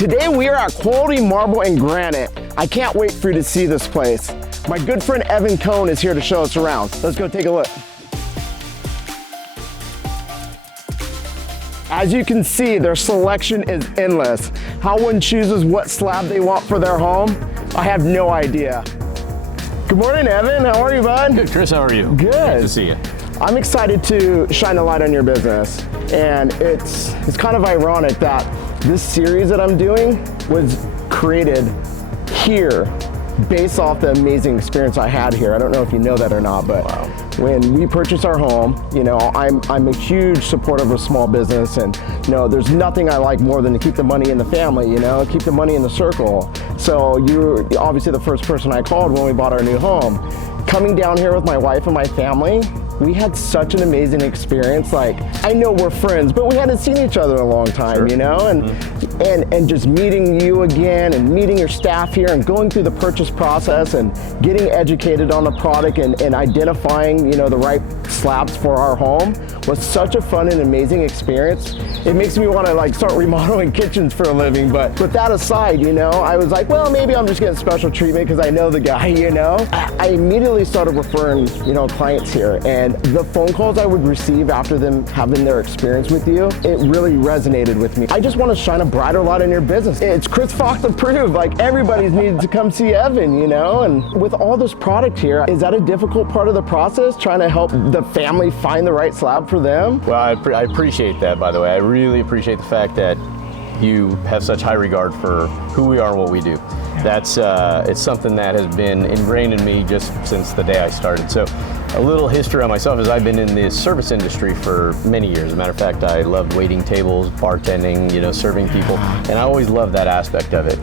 Today we are at Quality Marble and Granite. I can't wait for you to see this place. My good friend Evan Cohen is here to show us around. Let's go take a look. As you can see, their selection is endless. How one chooses what slab they want for their home, I have no idea. Good morning, Evan. How are you, bud? Good, Chris. How are you? Good. Nice to see you. I'm excited to shine a light on your business. And it's kind of ironic that this series that I'm doing was created here based off the amazing experience I had here. I don't know if you know that or not, but wow. When we purchased our home, you know, I'm a huge supporter of small business, and you know, there's nothing I like more than to keep the money in the family, you know, keep the money in the circle. So you're obviously the first person I called when we bought our new home. Coming down here with my wife and my family, we had such an amazing experience. Like, I know we're friends, but we hadn't seen each other in a long time, sure. You know? And just meeting you again and meeting your staff here and going through the purchase process and getting educated on the product and identifying, you know, the right slabs for our home was such a fun and amazing experience. It makes me want to like start remodeling kitchens for a living, but with that aside, you know, I was like, well, maybe I'm just getting special treatment because I know the guy, you know? I immediately started referring, you know, clients here, and the phone calls I would receive after them having their experience with you, it really resonated with me. I just want to shine a brighter light on your business. It's Chris Fox approved. Like, everybody's needed to come see Evan, you know? And with all this product here, is that a difficult part of the process, trying to help the family find the right slab for them? Well, I appreciate that, by the way. I really appreciate the fact that you have such high regard for who we are and what we do. That's it's something that has been ingrained in me just since the day I started. So a little history on myself is I've been in the service industry for many years. As a matter of fact, I loved waiting tables, bartending, you know, serving people, and I always loved that aspect of it.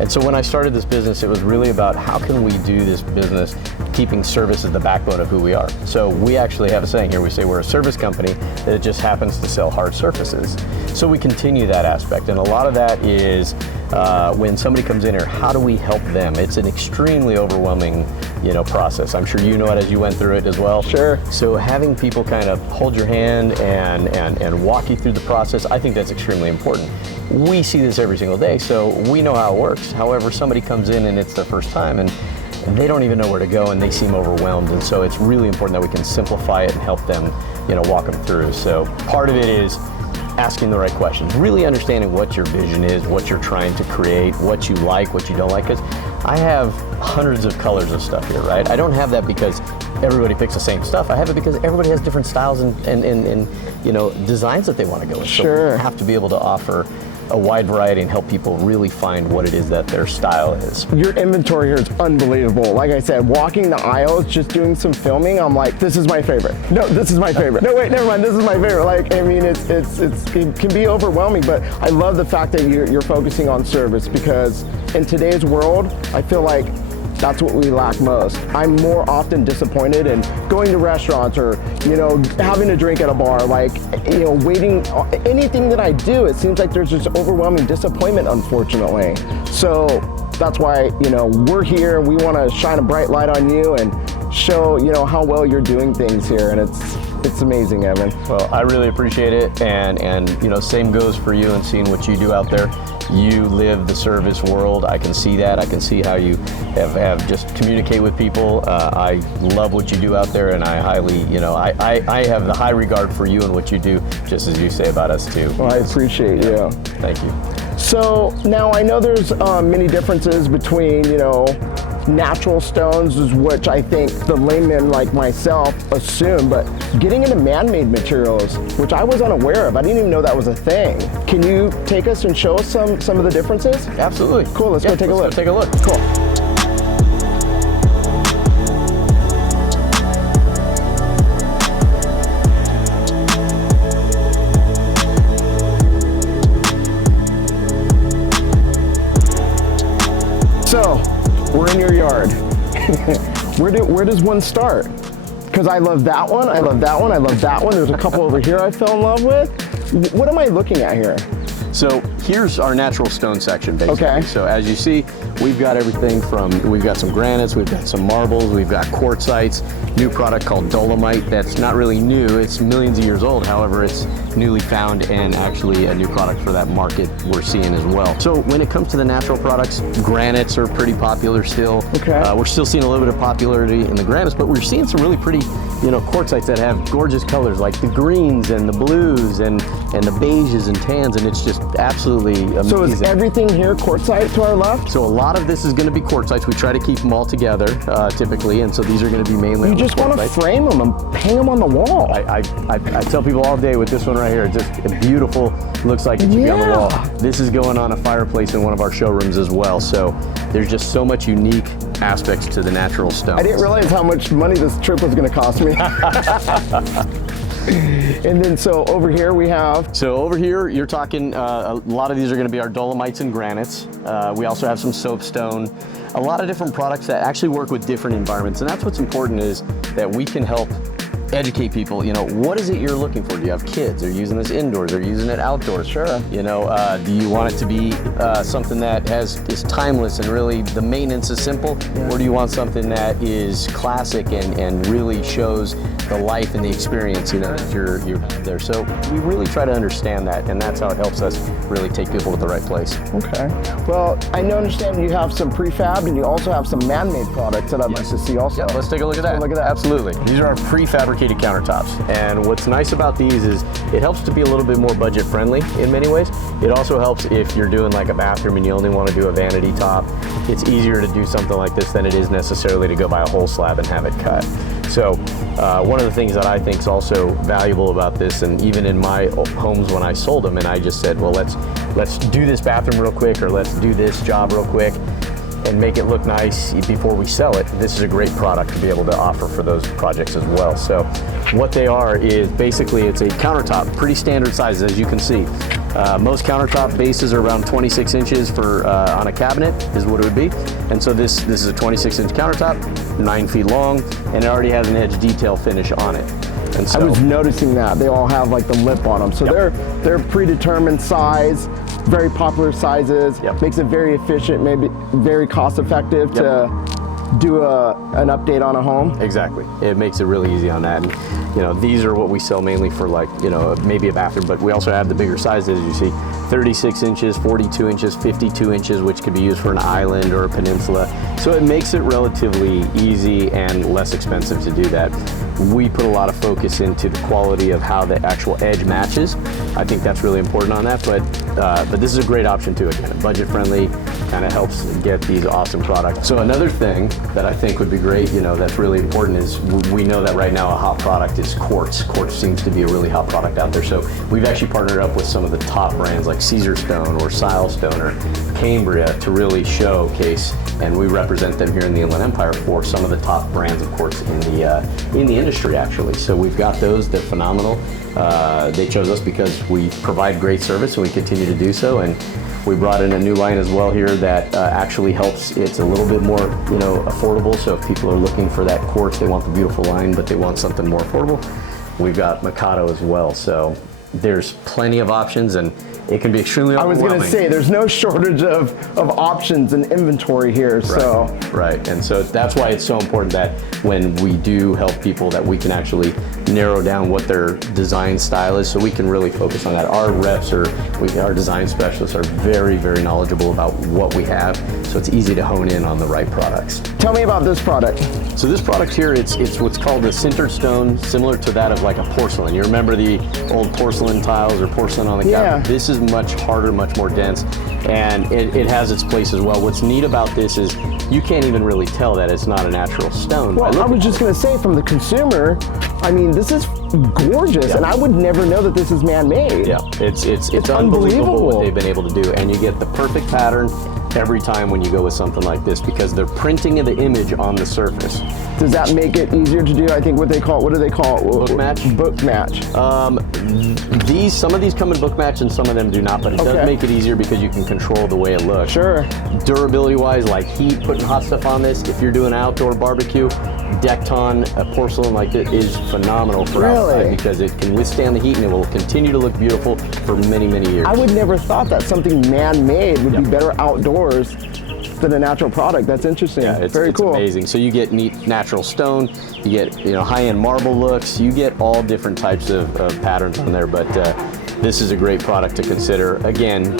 And so when I started this business, it was really about how can we do this business keeping service as the backbone of who we are. So we actually have a saying here, we say we're a service company that just happens to sell hard surfaces. So we continue that aspect, and a lot of that is when somebody comes in here, how do we help them? It's an extremely overwhelming, you know, process. I'm sure you know it as you went through it as well. Sure. So having people kind of hold your hand and walk you through the process, I think that's extremely important. We see this every single day, so we know how it works. However, somebody comes in and it's their first time and they don't even know where to go and they seem overwhelmed, and so it's really important that we can simplify it and help them, you know, walk them through. So part of it is asking the right questions, really understanding what your vision is, what you're trying to create, what you like, what you don't like. Because I have hundreds of colors of stuff here, right? I don't have that because everybody picks the same stuff. I have it because everybody has different styles and you know, designs that they want to go with. Sure. So we have to be able to offer a wide variety and help people really find what it is that their style is. Your inventory here is unbelievable. Like I said, walking the aisles, just doing some filming, I'm like, this is my favorite. No, this is my favorite. No, wait, never mind, this is my favorite. Like, I mean, it can be overwhelming, but I love the fact that you're focusing on service, because in today's world, I feel like that's what we lack most. I'm more often disappointed in going to restaurants or, you know, having a drink at a bar, like, you know, waiting, anything that I do, it seems like there's just overwhelming disappointment, unfortunately. So that's why, you know, we're here. We want to shine a bright light on you and show, you know, how well you're doing things here, and it's amazing, Evan. Well, I really appreciate it, and you know, same goes for you and seeing what you do out there. You live the service world. I can see that. I can see how you have just communicate with people. I love what you do out there, and I highly, you know, I have the high regard for you and what you do, just as you say about us too. Well, I appreciate you. Thank you. So now I know there's many differences between, you know, natural stones, which I think the layman like myself assume, but getting into man-made materials, which I was unaware of. I didn't even know that was a thing. Can you take us and show us some of the differences? Absolutely. Cool, let's go take a look. Take a look. Cool. So, we're in your yard. Where does one start? Because I love that one, I love that one, I love that one. There's a couple over here I fell in love with. What am I looking at here? So here's our natural stone section, basically. Okay. So as you see, we've got everything from, we've got some granites, we've got some marbles, we've got quartzites, new product called dolomite that's not really new, it's millions of years old. However, it's newly found and actually a new product for that market we're seeing as well. So when it comes to the natural products, granites are pretty popular still. Okay. We're still seeing a little bit of popularity in the granites, but we're seeing some really pretty, quartzites that have gorgeous colors like the greens and the blues and the beiges and tans, and it's just absolutely amazing. So is everything here quartzite to our left? So a lot of this is going to be quartzites. We try to keep them all together typically, and so these are going to be mainly. You just want to frame them and hang them on the wall. I tell people all day with this one right here, just beautiful, looks like it should be on the wall. This is going on a fireplace in one of our showrooms as well, so there's just so much unique aspects to the natural stone. I didn't realize how much money this trip was going to cost me. And then so over here we have. So over here you're talking, a lot of these are going to be our dolomites and granites. We also have some soapstone, a lot of different products that actually work with different environments, and that's what's important, is that we can help educate people. What is it you're looking for? Do you have kids? Are you using this indoors? Are you using it outdoors? Sure. Do you want it to be something that is timeless and really the maintenance is simple? Or do you want something that is classic and really shows the life and the experience, that you're there? So we really try to understand that, and that's how it helps us really take people to the right place. Okay. Well, I understand you have some prefab and you also have some man-made products that I'd like to see also. Yeah, let's take a look at that. Look at that. Absolutely. These are our prefabricated countertops, and what's nice about these is it helps to be a little bit more budget friendly in many ways. It also helps if you're doing like a bathroom and you only want to do a vanity top. It's easier to do something like this than it is necessarily to go buy a whole slab and have it cut. So one of the things that I think is also valuable about this, and even in my homes when I sold them, and I just said, well, let's do this bathroom real quick, or let's do this job real quick and make it look nice before we sell it. This is a great product to be able to offer for those projects as well. So what they are is basically it's a countertop, pretty standard sizes, as you can see. Most countertop bases are around 26 inches for on a cabinet is what it would be. And so this is a 26-inch countertop, 9 feet long, and it already has an edge detail finish on it. And so I was noticing that they all have like the lip on them, so they're predetermined size, very popular sizes. Makes it very efficient, maybe very cost effective to do an update on a home. Exactly. It makes it really easy on that. And these are what we sell mainly for, like, maybe a bathroom, but we also have the bigger sizes, you see, 36 inches, 42 inches, 52 inches, which could be used for an island or a peninsula. So it makes it relatively easy and less expensive to do that. We put a lot of focus into the quality of how the actual edge matches. I think that's really important on that, but this is a great option too. Again, budget friendly, kind of helps get these awesome products. So another thing that I think would be great, that's really important, is we know that right now a hot product is quartz. Quartz seems to be a really hot product out there. So we've actually partnered up with some of the top brands like Caesar Stone or Silestone or Cambria to really showcase, and we represent them here in the Inland Empire for some of the top brands of quartz in the industry actually. So we've got those, they're phenomenal. They chose us because we provide great service and we continue to do so. And we brought in a new line as well here that actually helps. It's a little bit more, affordable. So if people are looking for that quartz, they want the beautiful line, but they want something more affordable, we've got Mikado as well. So there's plenty of options, and it can be extremely overwhelming. I was going to say, there's no shortage of options and inventory here. Right, and so that's why it's so important that when we do help people, that we can actually narrow down what their design style is, so we can really focus on that. Our reps our design specialists are very, very knowledgeable about what we have, so it's easy to hone in on the right products. Tell me about this product. So this product here, it's what's called a sintered stone, similar to that of like a porcelain. You remember the old porcelain tiles or porcelain on the cabinet? This is much harder, much more dense, and it has its place as well. What's neat about this is you can't even really tell that it's not a natural stone. Well, I was just going to say, from the consumer, I mean, this is gorgeous, and I would never know that this is man-made. Yeah, it's unbelievable what they've been able to do, and you get the perfect pattern every time when you go with something like this, because they're printing the image on the surface. Does that make it easier to do? I think what do they call it? Book match? Book match. Some of these come in book match and some of them do not, but it does make it easier because you can control the way it looks. Sure. Durability wise, like heat, putting hot stuff on this, if you're doing outdoor barbecue, Decton, a porcelain like this is phenomenal for outside, because it can withstand the heat and it will continue to look beautiful for many, many years. I would never thought that something man-made would be better outdoors than a natural product. That's interesting. Yeah, Very it's cool. amazing. So you get neat natural stone, you get high-end marble looks, you get all different types of patterns on there. But this is a great product to consider. Again,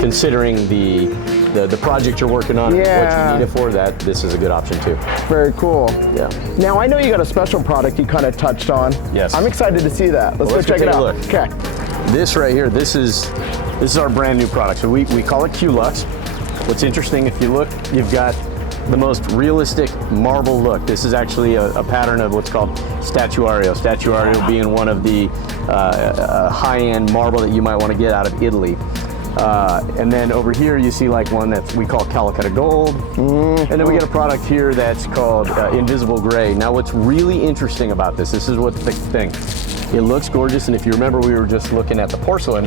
considering the project you're working on, and what you need it for, this is a good option too. Very cool. Yeah. Now I know you got a special product you kind of touched on. Yes. I'm excited to see that. Let's Well, go check it take a out. look. Okay. This right here, this is our brand new product. So we call it Q-Lux. What's interesting, if you look, you've got the most realistic marble look. This is actually a pattern of what's called statuario. Statuario being one of the high-end marble that you might want to get out of Italy. And then over here you see like one that we call Calcutta Gold. And then we get a product here that's called Invisible Gray. Now what's really interesting about this is what's the thing. It looks gorgeous, and if you remember, we were just looking at the porcelain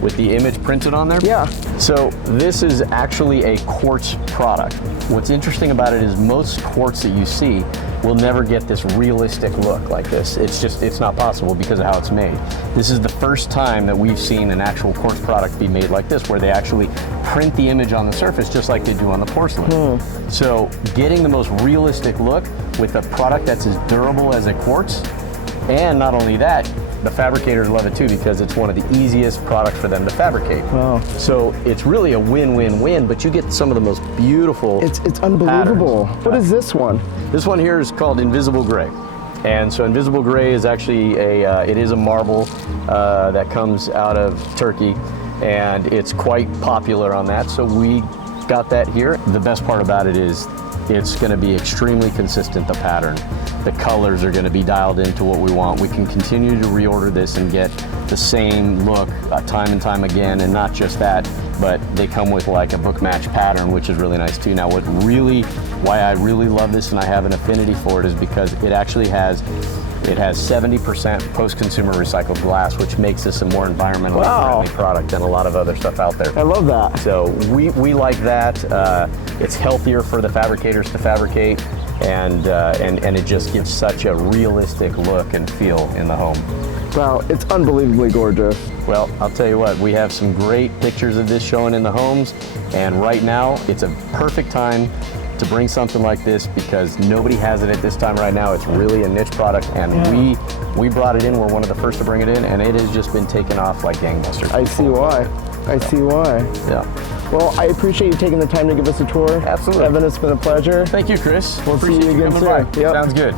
with the image printed on there. Yeah. So this is actually a quartz product. What's interesting about it is most quartz that you see will never get this realistic look like this. It's not possible because of how it's made. This is the first time that we've seen an actual quartz product be made like this, where they actually print the image on the surface just like they do on the porcelain. So getting the most realistic look with a product that's as durable as a quartz. And not only that, the fabricators love it too because it's one of the easiest products for them to fabricate. Wow. So it's really a win-win-win, but you get some of the most beautiful It's unbelievable. patterns. What is this one? This one here is called Invisible Gray. And so Invisible Gray is actually it is a marble that comes out of Turkey, and it's quite popular on that. So we got that here. The best part about it is it's going to be extremely consistent, the pattern. The colors are going to be dialed into what we want. We can continue to reorder this and get the same look time and time again, and not just that, but they come with like a book match pattern, which is really nice too. Now why I really love this and I have an affinity for it is because it actually has 70% post-consumer recycled glass, which makes this a more environmentally friendly product than a lot of other stuff out there. I love that. So we like that. It's healthier for the fabricators to fabricate, and it just gives such a realistic look and feel in the home. Wow, it's unbelievably gorgeous. Well, I'll tell you what, we have some great pictures of this showing in the homes, and right now it's a perfect time to bring something like this because nobody has it at this time right now. It's really a niche product, and we brought it in. We're one of the first to bring it in, and it has just been taken off like gangbusters. I see why. I see why. Yeah. Well, I appreciate you taking the time to give us a tour. Absolutely. Evan, it's been a pleasure. Thank you, Chris. We'll see Appreciate you again coming soon. by. Sounds good.